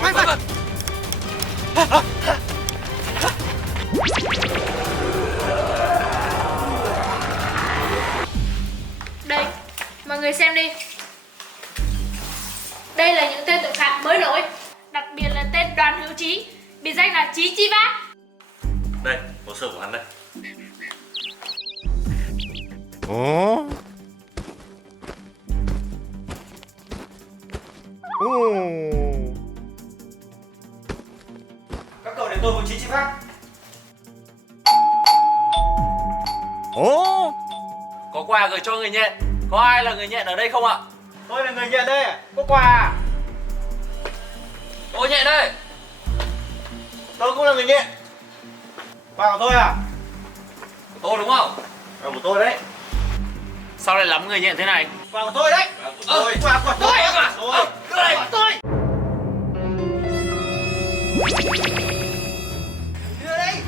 Quái vật. Đây, mọi người xem đi. Đây là những tên tội phạm mới nổi, đặc biệt là tên Đoàn Hữu Chí, biệt danh là Chí Chi Vát. Đây, hồ sơ của hắn đây. Các cậu để tôi một Chí Chi Vát. Có quà gửi cho người nhện. Có ai là người nhện ở đây không ạ? Tôi là người nhện đây, có quà. Tôi nhện đây. Tôi cũng là người nhện. Quà của tôi à? Của tôi đúng không? Quà của tôi đấy. Sao lại lắm người nhện thế này? Quà của tôi đấy. Quà của tôi. Quà của tôi. Đưa đây. Quà của tôi.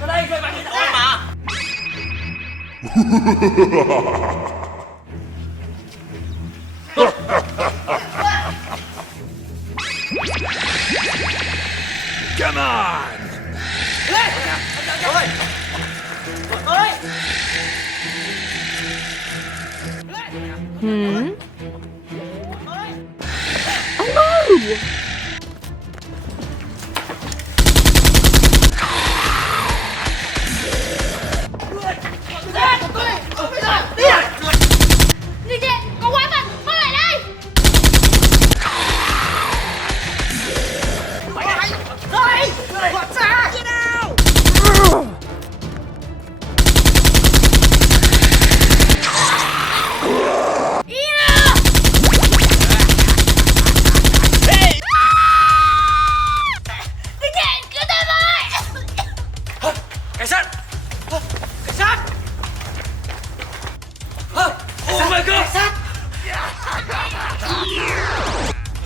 Đưa đây, rồi bạn tôi mà. Come on! Lên! Ơi! Người nhện, có quái vật, mau lại đây! Rồi, gọi ra. Người nhện, cứu tôi với! Cảnh sát! Cảnh sát! Oh my god! Cảnh sát!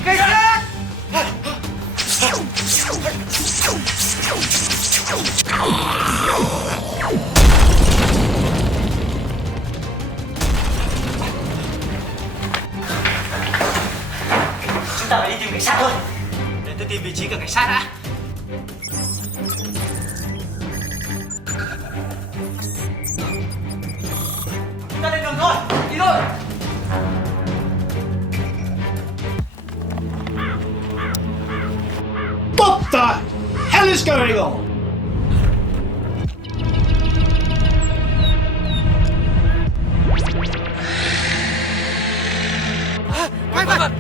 Cảnh sát. Chúng ta phải đi tìm cảnh sát thôi. Để tôi tìm vị trí của cảnh sát đã. Chúng ta lên đường thôi. Đi thôi. What the hell is going on? Quái vật.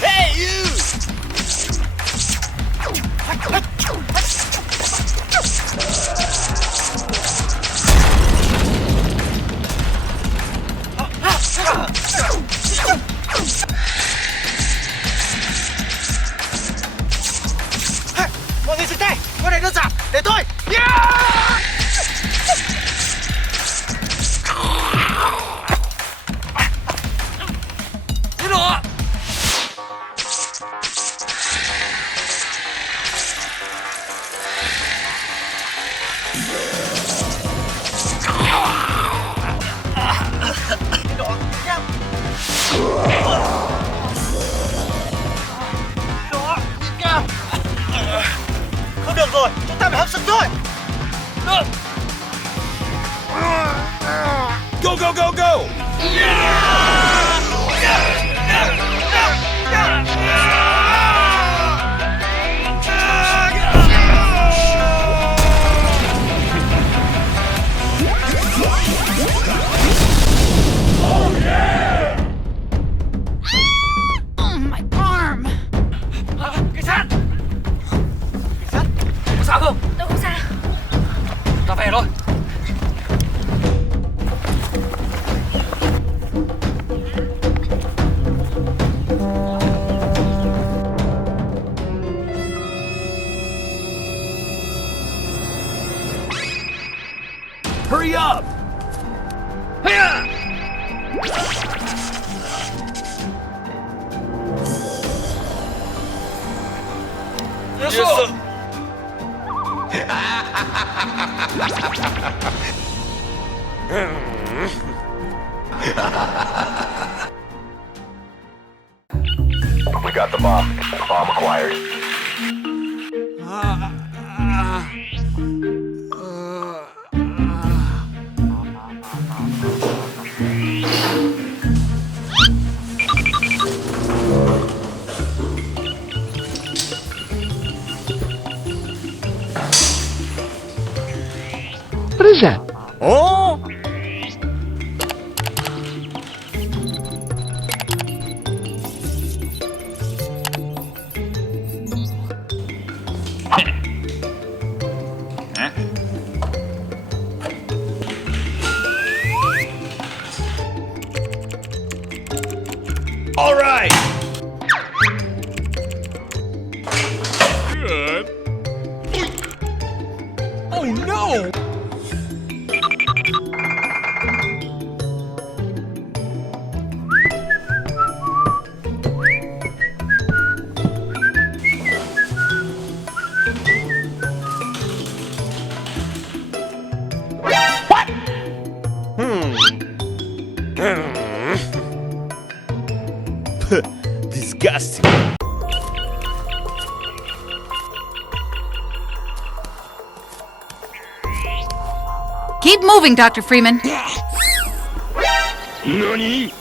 Hey, you! Mọi người dừng tay. Cái này đơn giản. Để tôi. Tiến độ ạ! Không được rồi, chúng ta phải hấp sức thôi. Go, go, go, go! Cảnh sát! Cảnh sát! Có sao không? Tôi không sao. Ta về thôi. Hurry up! Yes, sir. We got the bomb. Bomb acquired. What is that? Oh! All right. Good. Oh no! Disgusting. Keep moving, Dr. Freeman. Nani?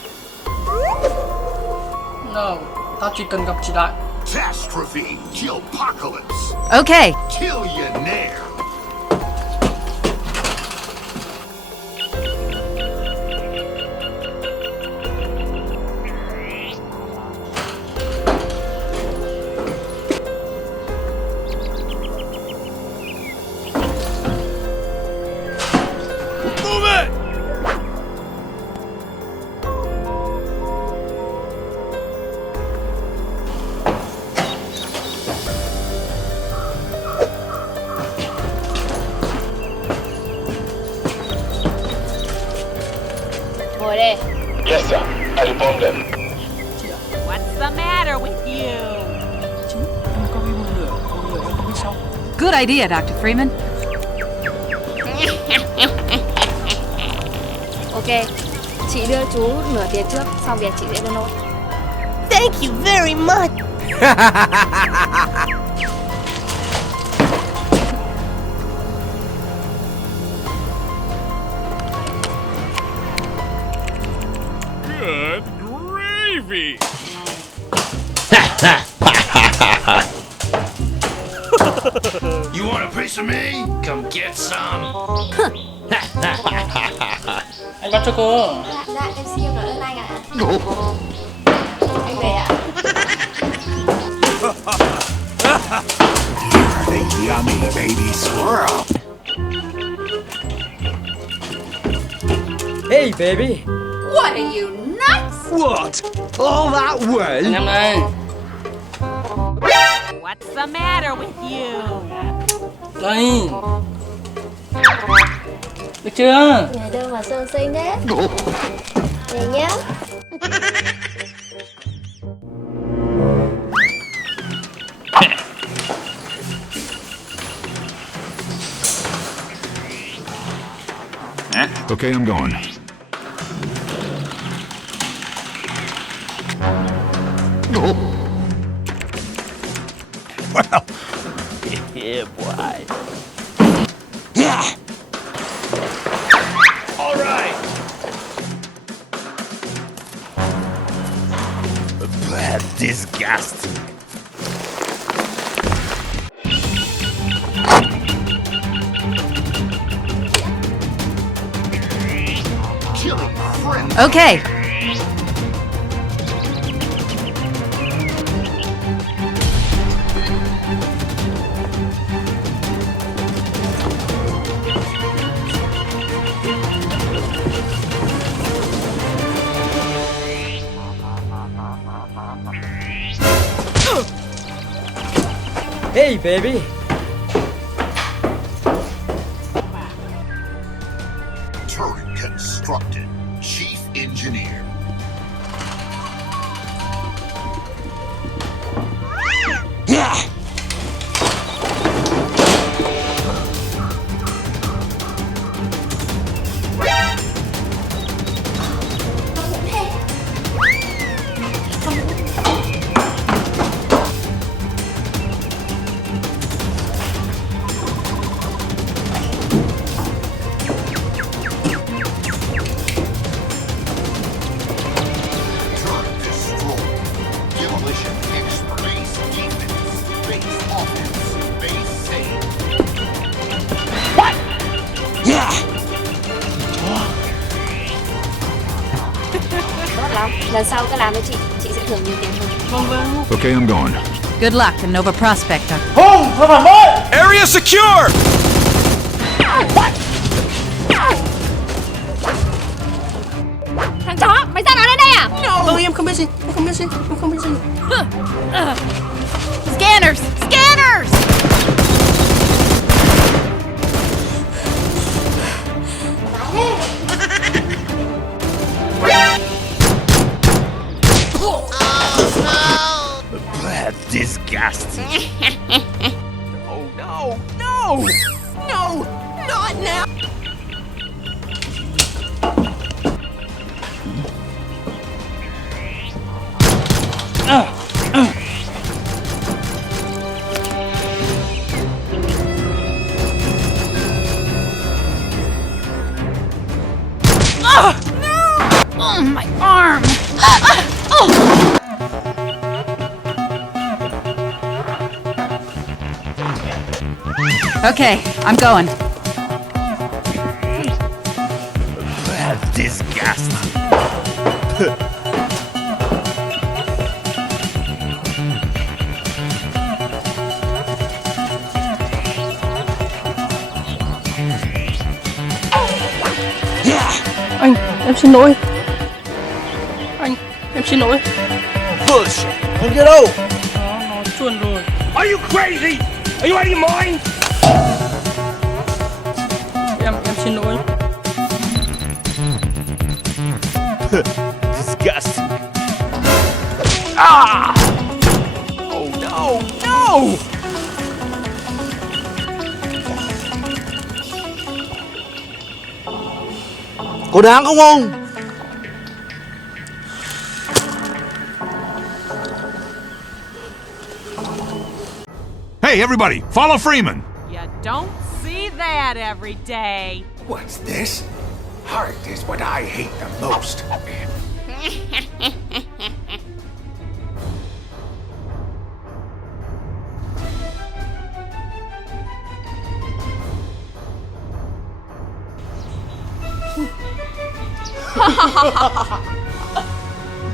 No, ta chỉ cần gặp chị Đại. Catastrophe, Killpocalypse, Okay, Killionaire. Move it! Ngồi đây. Yes, sir. I informed them. What's the matter with you? Chứ, em có bị một nửa em không biết sao. good idea, Dr. Freeman. Ok, chị đưa chú nửa tiền trước, xong việc chị sẽ đưa nốt. Thank you very much. Good gravy! You want a piece of me? Come get some. Anh bắt cho cô. Dạ, em xin cảm ơn anh ạ. Anh về ạ. The yummy baby squirrel. Hey, baby. What are you, nuts? What? All that way? Anh em đây. What's the matter with you? Đây. Được chưa? Ngày đâu mà sơn xinh thế. Về nhé. Okay, I'm going. Well, yeah, boy. All right. Bad, disgusting. Killing friends. Okay, Hey, baby. Turret constructed. Chief Engineer. Lần sau cứ làm với chị sẽ thưởng nhiều tiền hơn. Vâng vâng. Okay, I'm going. Good luck and Nova Prospect, Doctor. Hùng, sao phản bội? Area secure! Thằng chó, mày sao nó đến đây à? Vâng, em không biết gì. Em không biết gì. Em không biết gì. Scanners! Scanners! That's disgusting. Oh no! No! No! Not now! Oh, my arm! Okay, I'm going. That's disgusting. Anh, em xin lỗi. Anh, em xin lỗi. Push. Thằng kia đâu? Nó chuồn rồi. Are you crazy? Are you out of your mind? Em xin lỗi. Disgusting. Ah! Oh no! No! Có đáng không ông? Hey, everybody, follow Freeman. You don't see that every day. What's this? Heart is what I hate the most.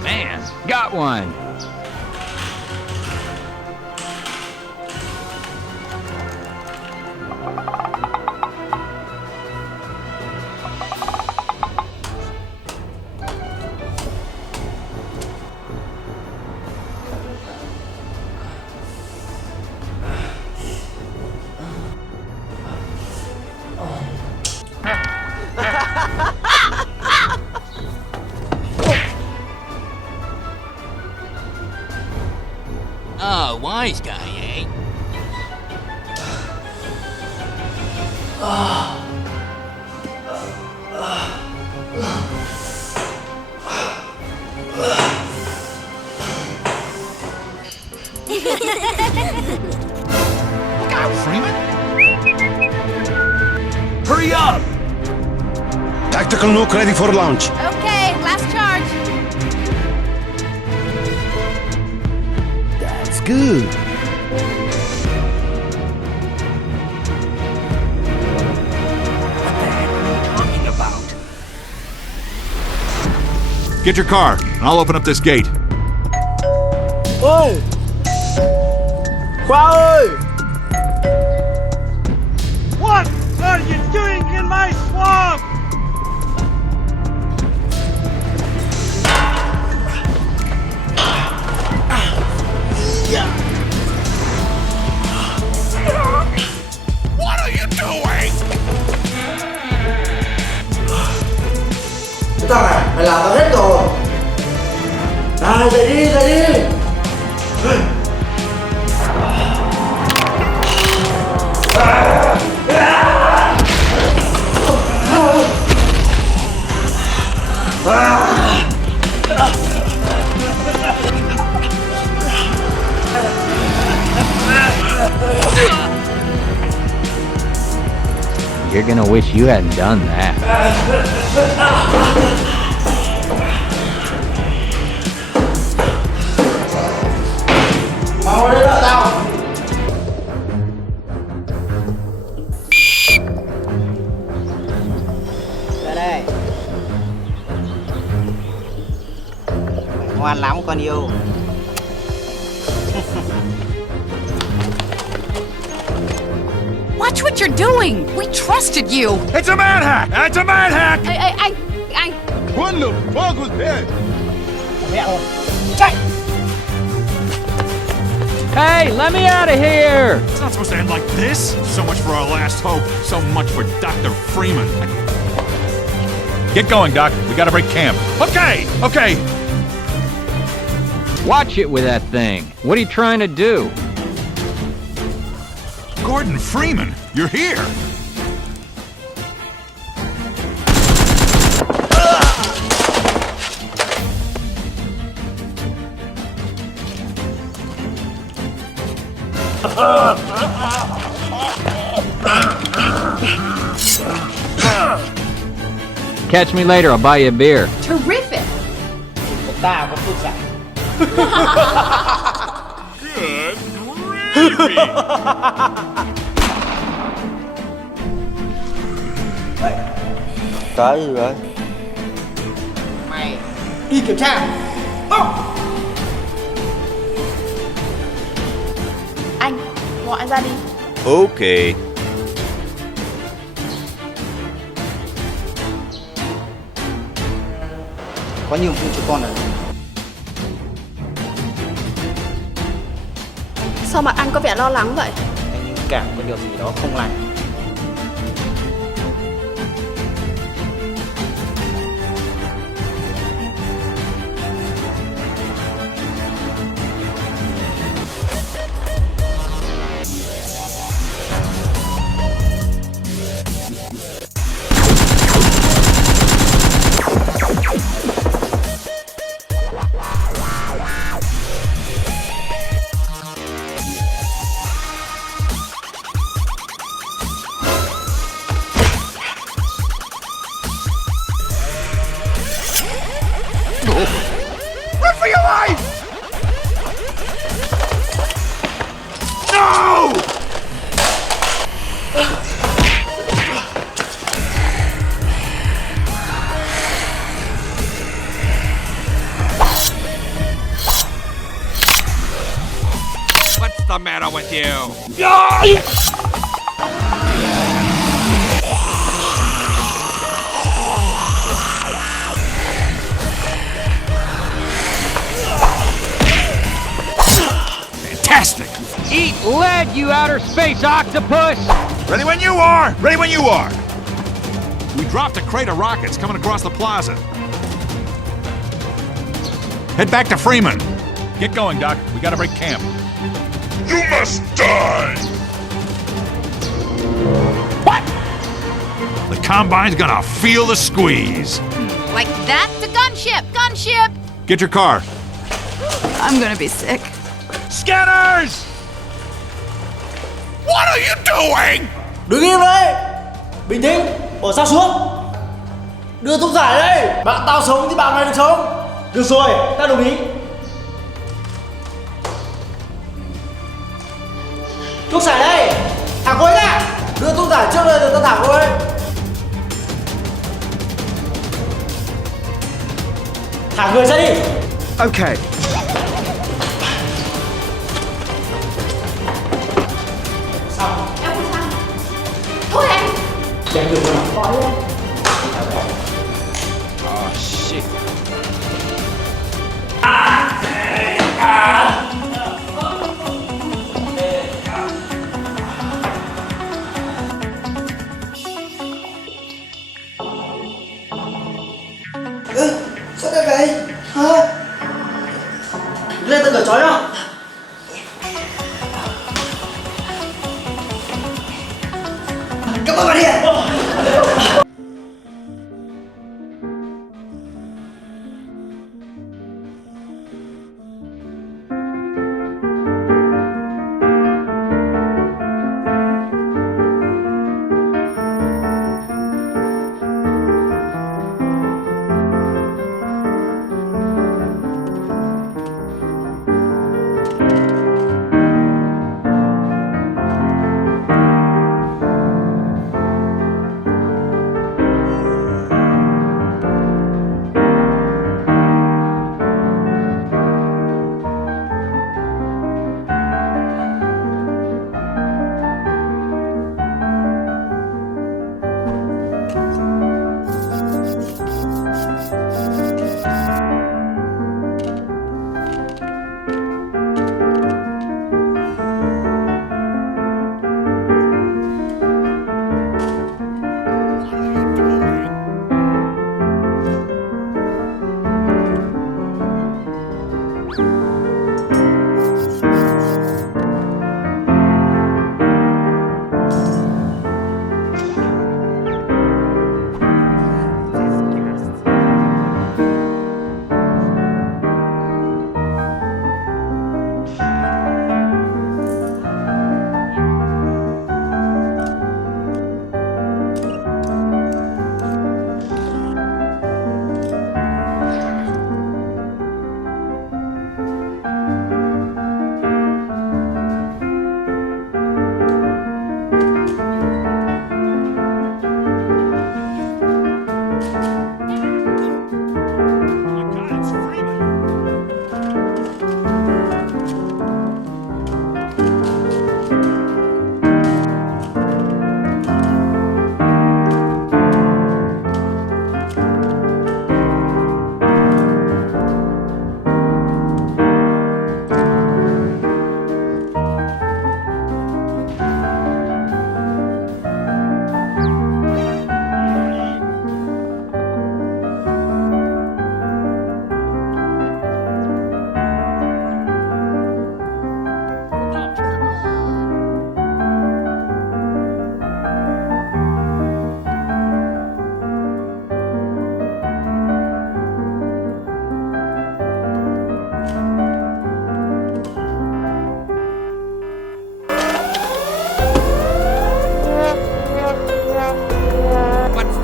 Man, got one. Oh, wise guy, eh? Look out, Freeman. Hurry up! Tactical nuke ready for launch. Okay, last charge. That's good. Talking about. Get your car, and I'll open up this gate. Ôi! Khoa ơi! What are you doing in my swamp? What are you doing? Cái thằng này, mày làm tao hết rồi. Này, dậy đi, dậy đi. You're gonna wish you hadn't done that. Mau đến đợi tao. Ra đây. Ngoan lắm con yêu. Watch what you're doing. We trusted you. It's a manhack! It's a manhack! Anh. What the fuck was that? Hey, let me out of here! It's not supposed to end like this. So much for our last hope. So much for Dr. Freeman. Get going, Doc. We gotta break camp. Okay. Watch it with that thing. What are you trying to do? Gordon Freeman, you're here. Catch me later, I'll buy you a beer. Terrific. Ta có phước giải. Cái gì vậy? Mày đi kiểm tra. Anh, gọi ra đi. Ok. Có nhiệm vụ cho con rồi. Sao mặt anh có vẻ lo lắng vậy? Anh như cảm có điều gì đó không lành. Run for your life! No! What's the matter with you? Fantastic! Eat lead, you outer space octopus! Ready when you are! Ready when you are! We dropped a crate of rockets coming across the plaza. Head back to Freeman. Get going, Doc. We gotta break camp. You must die! What? The Combine's gonna feel the squeeze. Like that to gunship. Gunship. Get your car. I'm gonna be sick. Scanners! What are you doing? Đứng im đấy. Bình tĩnh, bỏ dao xuống. Đưa thuốc giải đây. Bạn tao sống thì bạn mày được sống. Được rồi, ta đồng ý. Thuốc giải đây. Thả cô ấy ra. Đưa thuốc giải trước đây rồi ta thả cô ấy. Thả người ra đi. Okay. Em không sao. Thôi anh. Chém được không? Bỏ lên. Oh, shit. Sao đây vậy? Hả? Lên tao cởi trói nào. Cảm ơn bạn Hiền.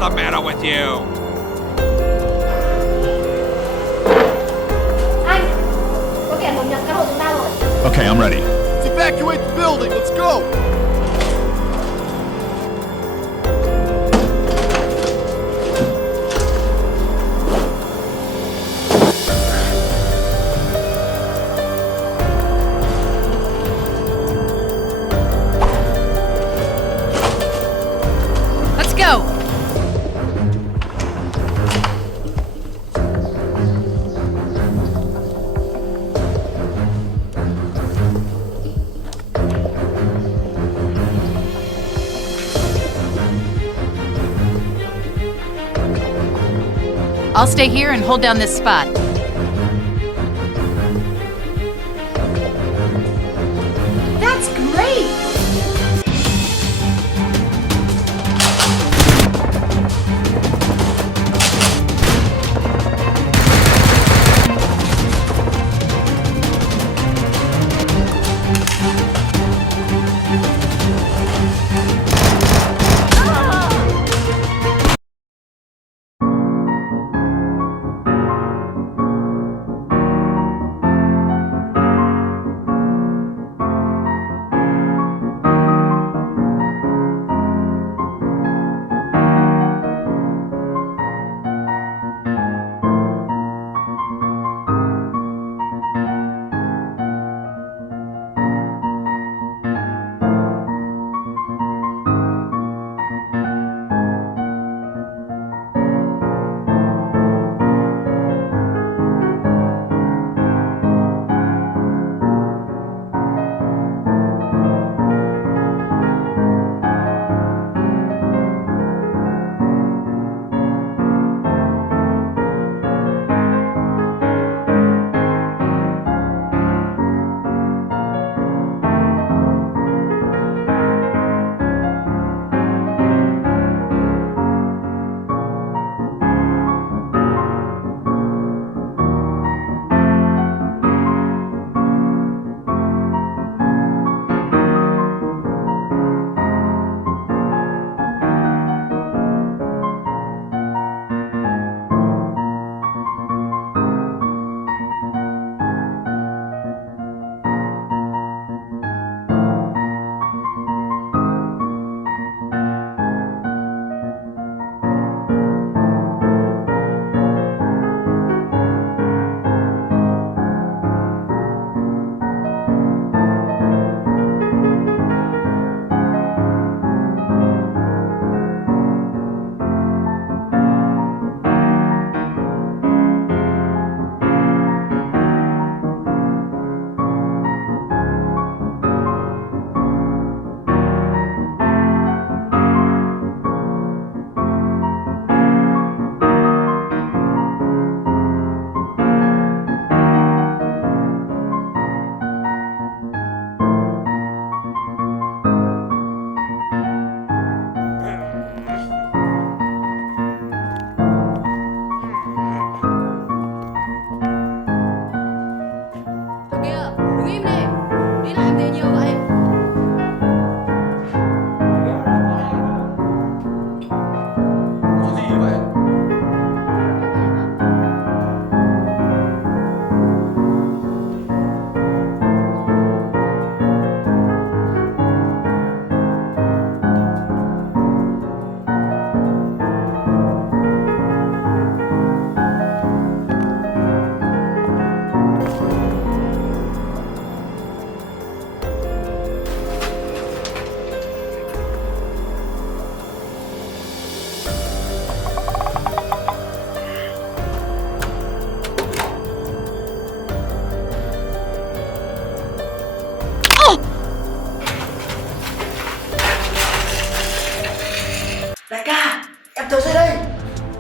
the matter with you? Anh, có kẻ đột nhập căn hộ chúng ta rồi. Okay, I'm ready. Let's evacuate the building. Let's go. Let's go. I'll stay here and hold down this spot. That's great.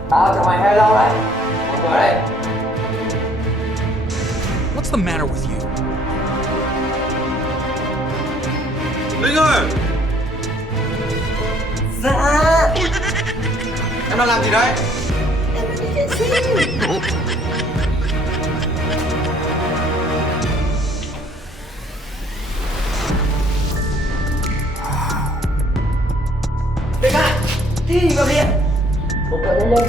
Tao chẳng mày hay lâu đấy. Một người đây. What's the matter with you? Linh ơi! Dạ. Em đang làm gì đấy? Em đi vệ sinh. Đại ca, thi vào viện. Một cận nhanh lên.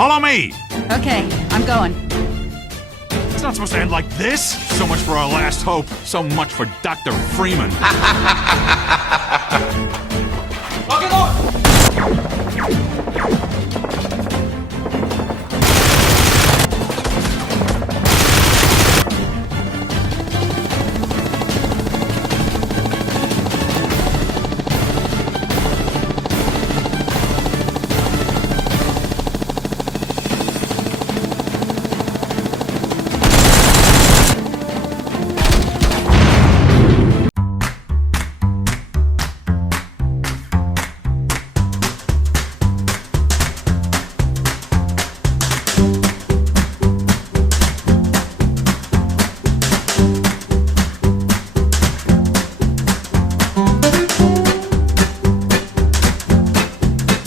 Follow me! Okay, I'm going. It's not supposed to end like this. So much for our last hope. So much for Dr. Freeman.